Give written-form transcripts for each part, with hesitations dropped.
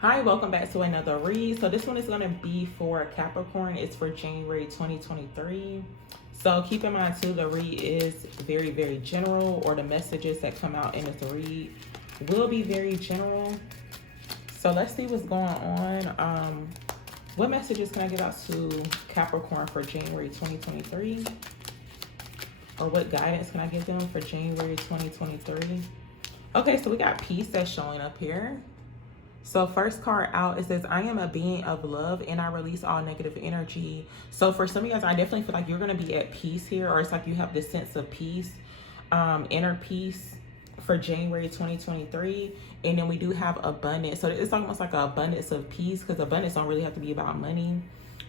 Hi, welcome back to another read. So this one is going to be for Capricorn. It's for January 2023. So keep in mind too, the read is very, very general, or the messages that come out in this read will be very general. So let's see what's going on. What messages can I give out to Capricorn for January 2023? Or what guidance can I give them for January 2023? Okay, so we got peace that's showing up here. So first card out, it says, I am a being of love and I release all negative energy. So for some of you guys, I definitely feel like you're going to be at peace here, or it's like you have this sense of peace, inner peace for January 2023. And then we do have abundance. So it's almost like an abundance of peace, because abundance don't really have to be about money.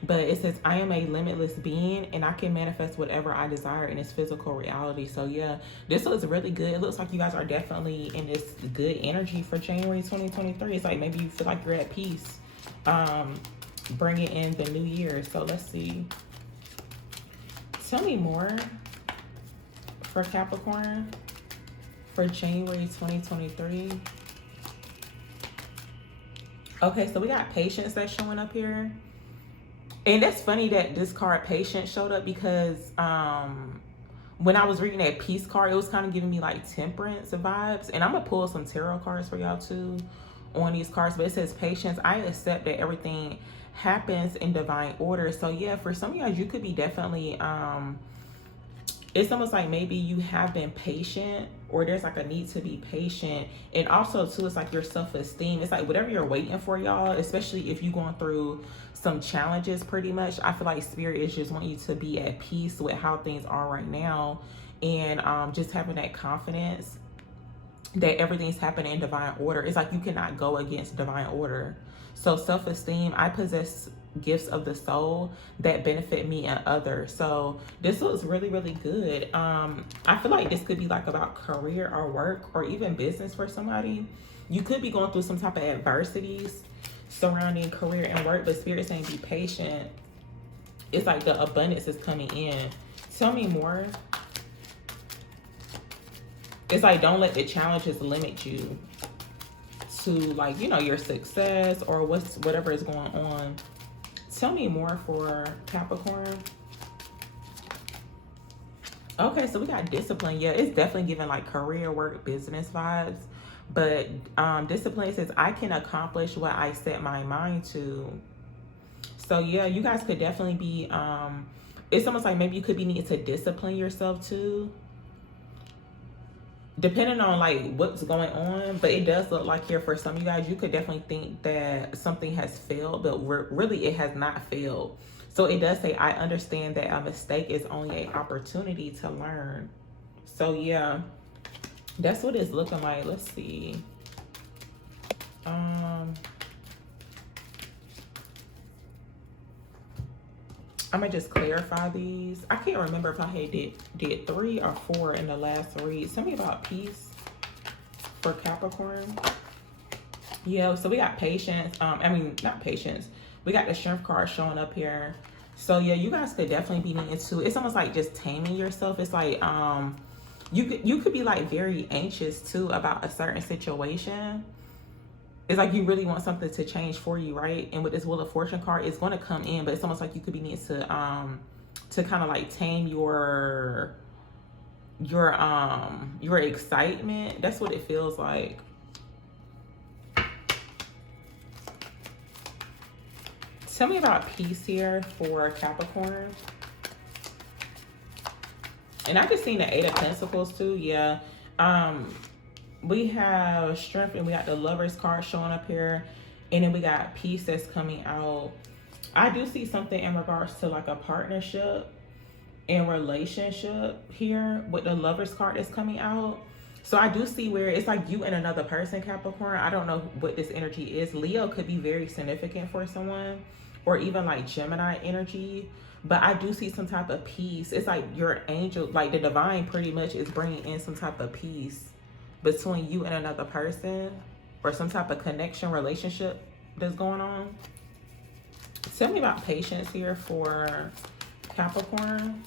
But it says, I am a limitless being and I can manifest whatever I desire in this physical reality. So yeah, this looks really good. It looks like you guys are definitely in this good energy for January 2023. It's like maybe you feel like you're at peace, bringing in the new year. So let's see. Tell me more for Capricorn for January 2023. Okay, so we got patience that's showing up here. And that's funny that this card, patience, showed up, because when I was reading that peace card, it was kind of giving me like temperance vibes. And I'm going to pull some tarot cards for y'all too on these cards. But it says patience. I accept that everything happens in divine order. So yeah, for some of you guys, you could be definitely, it's almost like maybe you have been patient, or there's like a need to be patient. And also too, it's like your self-esteem. It's like whatever you're waiting for, y'all, especially if you're going through some challenges, pretty much, I feel like spirit is just wanting you to be at peace with how things are right now. And just having that confidence that everything's happening in divine order. It's like you cannot go against divine order. So self-esteem, I possess gifts of the soul that benefit me and others. So this looks really, really good. I feel like this could be like about career or work or even business for somebody. You could be going through some type of adversities surrounding career and work, but spirit saying be patient. It's like the abundance is coming in. Tell me more. It's like, don't let the challenges limit you to, like, you know, your success or whatever is going on. Tell me more for Capricorn. Okay, so we got discipline. Yeah, it's definitely giving like career, work, business vibes. But discipline says, I can accomplish what I set my mind to. So yeah, you guys could definitely be, it's almost like maybe you could be needing to discipline yourself too, depending on like what's going on. But it does look like here for some of you guys, you could definitely think that something has failed, but really it has not failed. So it does say, I understand that a mistake is only an opportunity to learn. So yeah, that's what it's looking like. Let's see. I'm gonna just clarify these. I can't remember if I had did 3 or 4 in the last read. Tell me about peace for Capricorn. Yeah, so we got patience. I mean, not patience. We got the strength card showing up here. So yeah, you guys could definitely be needing to. It's almost like just taming yourself. It's like you could be like very anxious too about a certain situation. It's like you really want something to change for you, right? And with this Wheel of Fortune card, it's going to come in, but it's almost like you could be needing to kind of like tame your excitement. That's what it feels like. Tell me about peace here for Capricorn. And I just seen the 8 of Pentacles too. Yeah. We have strength, and we got the Lovers card showing up here, and then we got peace that's coming out. I do see something in regards to like a partnership and relationship here with the Lovers card that's coming out. So I do see where it's like you and another person, Capricorn. I don't know what this energy is. Leo could be very significant for someone, or even like Gemini energy. But I do see some type of peace. It's like your angel, like the divine pretty much is bringing in some type of peace between you and another person, or some type of connection, relationship that's going on. Tell me about patience here for Capricorn.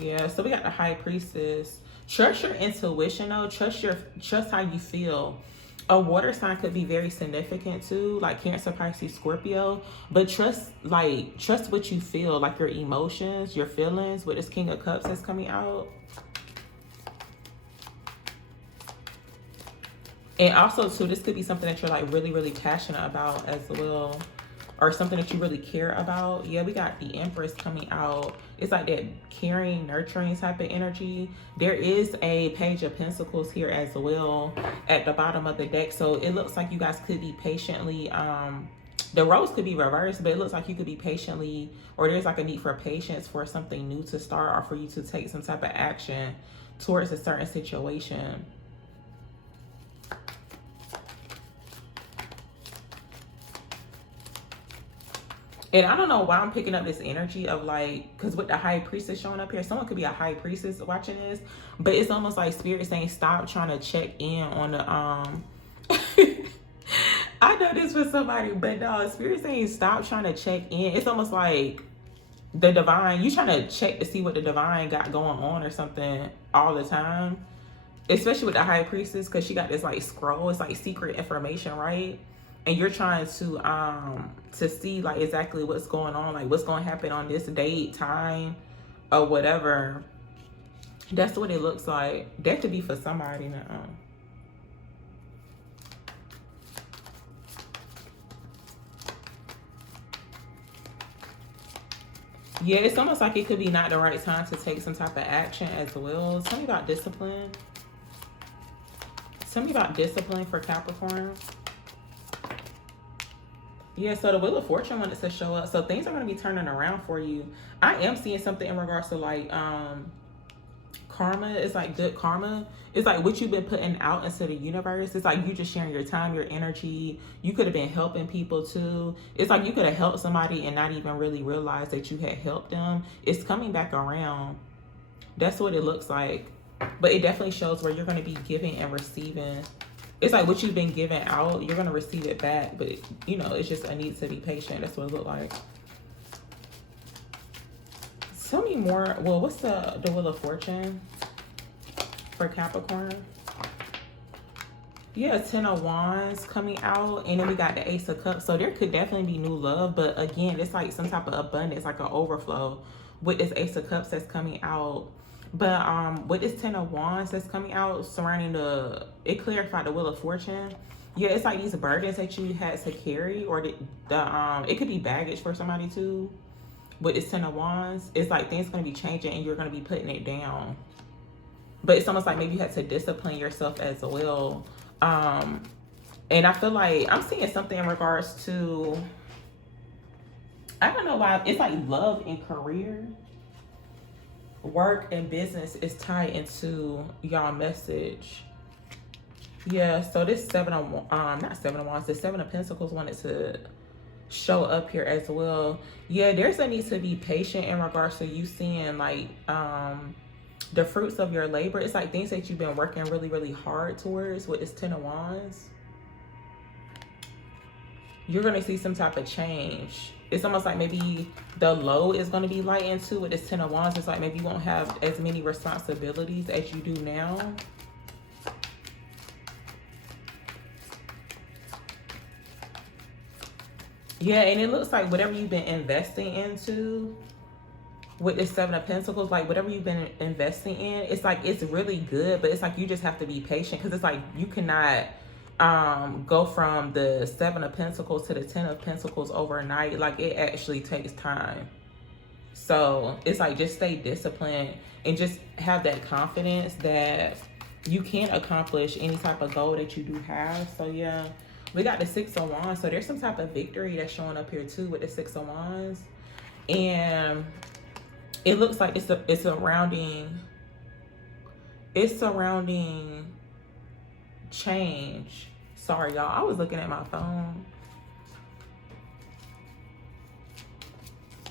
Yeah, so we got the High Priestess. Trust your intuition though. Trust how you feel. A water sign could be very significant too, like Cancer, Pisces, Scorpio. But trust what you feel, like your emotions, your feelings. With this King of Cups that's coming out. And also too, this could be something that you're like really, really passionate about as well. Or something that you really care about. Yeah, we got the Empress coming out. It's like that caring, nurturing type of energy. There is a Page of Pentacles here as well at the bottom of the deck. So it looks like you guys could be patiently, the roles could be reversed, but it looks like you could be patiently, or there's like a need for patience for something new to start, or for you to take some type of action towards a certain situation. And I don't know why I'm picking up this energy of like, because with the High Priestess showing up here, someone could be a High Priestess watching this, but it's almost like Spirit saying stop trying to check in on the I know this for somebody, but no, Spirit saying stop trying to check in. It's almost like the divine, you trying to check to see what the divine got going on or something all the time, especially with the High Priestess, because she got this like scroll. It's like secret information, right? And you're trying to see like exactly what's going on, like what's going to happen on this date, time, or whatever. That's what it looks like. That could be for somebody now. Yeah, it's almost like it could be not the right time to take some type of action as well. Tell me about discipline. Tell me about discipline for Capricorn. Yeah, so the Wheel of Fortune wanted to show up. So things are going to be turning around for you. I am seeing something in regards to like karma. It's like good karma. It's like what you've been putting out into the universe. It's like you just sharing your time, your energy. You could have been helping people too. It's like you could have helped somebody and not even really realize that you had helped them. It's coming back around. That's what it looks like. But it definitely shows where you're going to be giving and receiving. It's like what you've been giving out, you're going to receive it back. But, you know, it's just a need to be patient. That's what it looked like. Tell me more. Well, what's the Wheel of Fortune for Capricorn? Yeah, 10 of Wands coming out. And then we got the Ace of Cups. So there could definitely be new love. But again, it's like some type of abundance, like an overflow with this Ace of Cups that's coming out. But with this 10 of Wands that's coming out surrounding it clarified the Wheel of Fortune. Yeah, it's like these burdens that you had to carry, or it could be baggage for somebody too. With this 10 of Wands, it's like things going to be changing and you're going to be putting it down. But it's almost like maybe you had to discipline yourself as well. And I feel like I'm seeing something in regards to, I don't know why, it's like love and career. Work and business is tied into y'all message. Yeah, so this not 7 of Wands, the 7 of Pentacles wanted to show up here as well. Yeah, there's a need to be patient in regards to you seeing like the fruits of your labor. It's like things that you've been working really, really hard towards with this 10 of Wands. You're going to see some type of change. It's almost like maybe the load is going to be lightened too with this 10 of Wands. It's like maybe you won't have as many responsibilities as you do now. Yeah, and it looks like whatever you've been investing into with this 7 of Pentacles, like whatever you've been investing in, it's like it's really good, but it's like you just have to be patient, because it's like you cannot go from the 7 of Pentacles to the 10 of Pentacles overnight. Like it actually takes time. So it's like just stay disciplined and just have that confidence that you can accomplish any type of goal that you do have. So yeah, we got the 6 of Wands. So there's some type of victory that's showing up here too with the 6 of Wands. And it looks like it's surrounding change. Sorry, y'all. I was looking at my phone.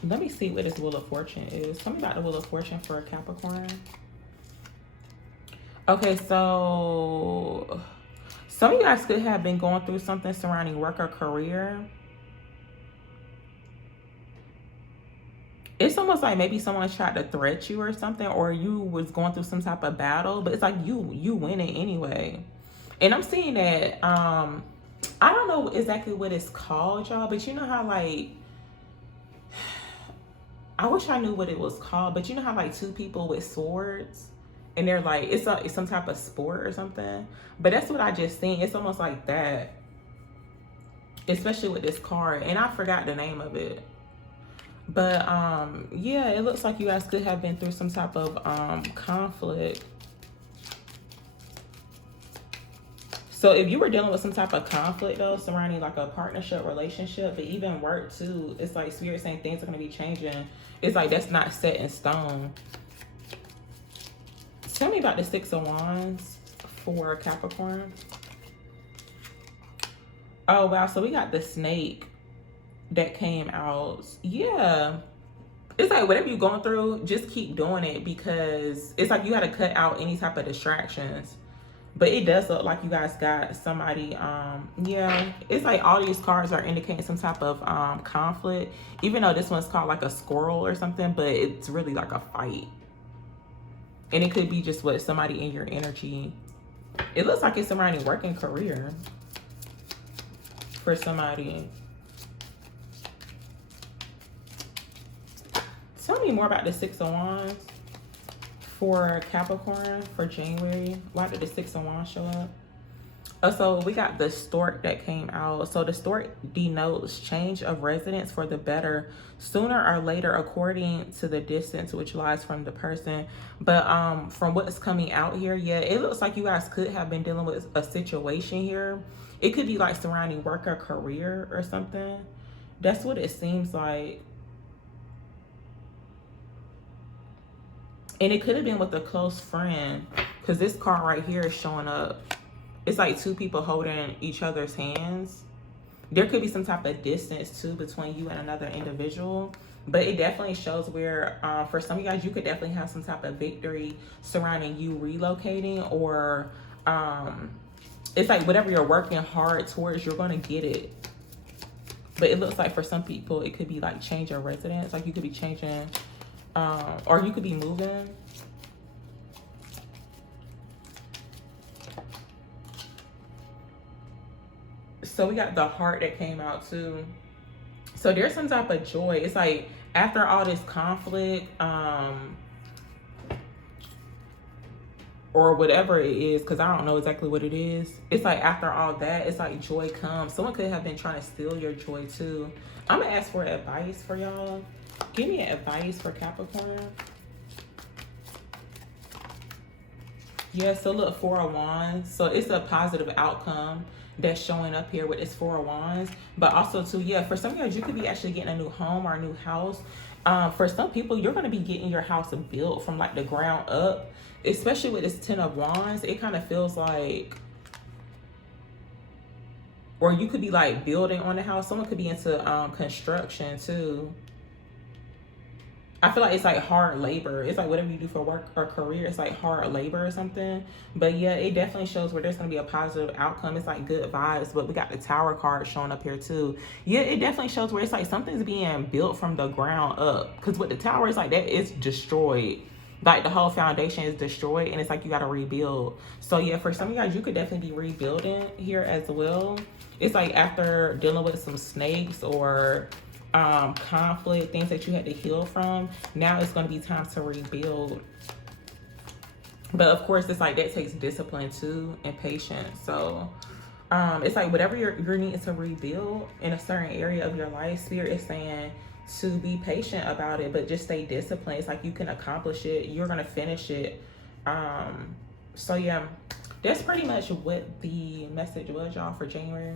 Let me see what this Wheel of Fortune is. Tell me about the Wheel of Fortune for Capricorn. Okay, so some of you guys could have been going through something surrounding work or career. It's almost almost like maybe someone tried to threat you or something, or you was going through some type of battle, but it's like you win it anyway. And I'm seeing that I don't know exactly what it's called, y'all, but you know how like I wish I knew what it was called, but you know how like two people with swords and they're like it's some type of sport or something. But that's what I just seen. It's almost like that, especially with this card, and I forgot the name of it. But yeah, it looks like you guys could have been through some type of conflict. So if you were dealing with some type of conflict though surrounding like a partnership, relationship, but even work too, it's like Spirit saying things are going to be changing. It's like that's not set in stone. Tell me about the Six of Wands for Capricorn. Oh wow, so we got the snake that came out. Yeah, it's like whatever you're going through, just keep doing it, because it's like you got to cut out any type of distractions. But it does look like you guys got somebody, yeah, it's like all these cards are indicating some type of conflict, even though this one's called like a squirrel or something, but it's really like a fight. And it could be just what somebody in your energy. It looks like it's somebody working career for somebody. Tell me more about the Six of Wands for Capricorn for January. Why did the Six of Wands show up? So we got the stork that came out. So the stork denotes change of residence for the better sooner or later according to the distance which lies from the person. But from what's coming out here, yeah, it looks like you guys could have been dealing with a situation here. It could be like surrounding work or career or something. That's what it seems like. And it could have been with a close friend, because this card right here is showing up. It's like two people holding each other's hands. There could be some type of distance too between you and another individual, but it definitely shows where for some of you guys, you could definitely have some type of victory surrounding you relocating, or it's like whatever you're working hard towards, you're going to get it. But it looks like for some people, it could be like change of residence. Like you could be changing, or you could be moving. So we got the heart that came out too. So there's some type of joy. It's like after all this conflict, or whatever it is, because I don't know exactly what it is. It's like after all that, it's like joy comes. Someone could have been trying to steal your joy too. I'm gonna ask for advice for y'all. Give me advice for Capricorn. Yeah, so look, Four of Wands. So it's a positive outcome that's showing up here with this Four of Wands. But also too, yeah, for some of you, you could be actually getting a new home or a new house. For some people, you're going to be getting your house built from like the ground up, especially with this Ten of Wands. It kind of feels like, or you could be like building on the house. Someone could be into construction too. I feel like it's like hard labor. It's like whatever you do for work or career, it's like hard labor or something. But yeah, it definitely shows where there's going to be a positive outcome. It's like good vibes. But we got the Tower card showing up here too. Yeah, it definitely shows where it's like something's being built from the ground up. Because with the Tower, it's like that is destroyed. Like the whole foundation is destroyed, and it's like you got to rebuild. So yeah, for some of you guys, you could definitely be rebuilding here as well. It's like after dealing with some snakes or conflict, things that you had to heal from, now it's going to be time to rebuild. But of course, it's like that takes discipline too and patience. So it's like whatever you're needing to rebuild in a certain area of your life, Spirit is saying to be patient about it, but just stay disciplined. It's like you can accomplish it, you're going to finish it. So yeah, that's pretty much what the message was, y'all, for January.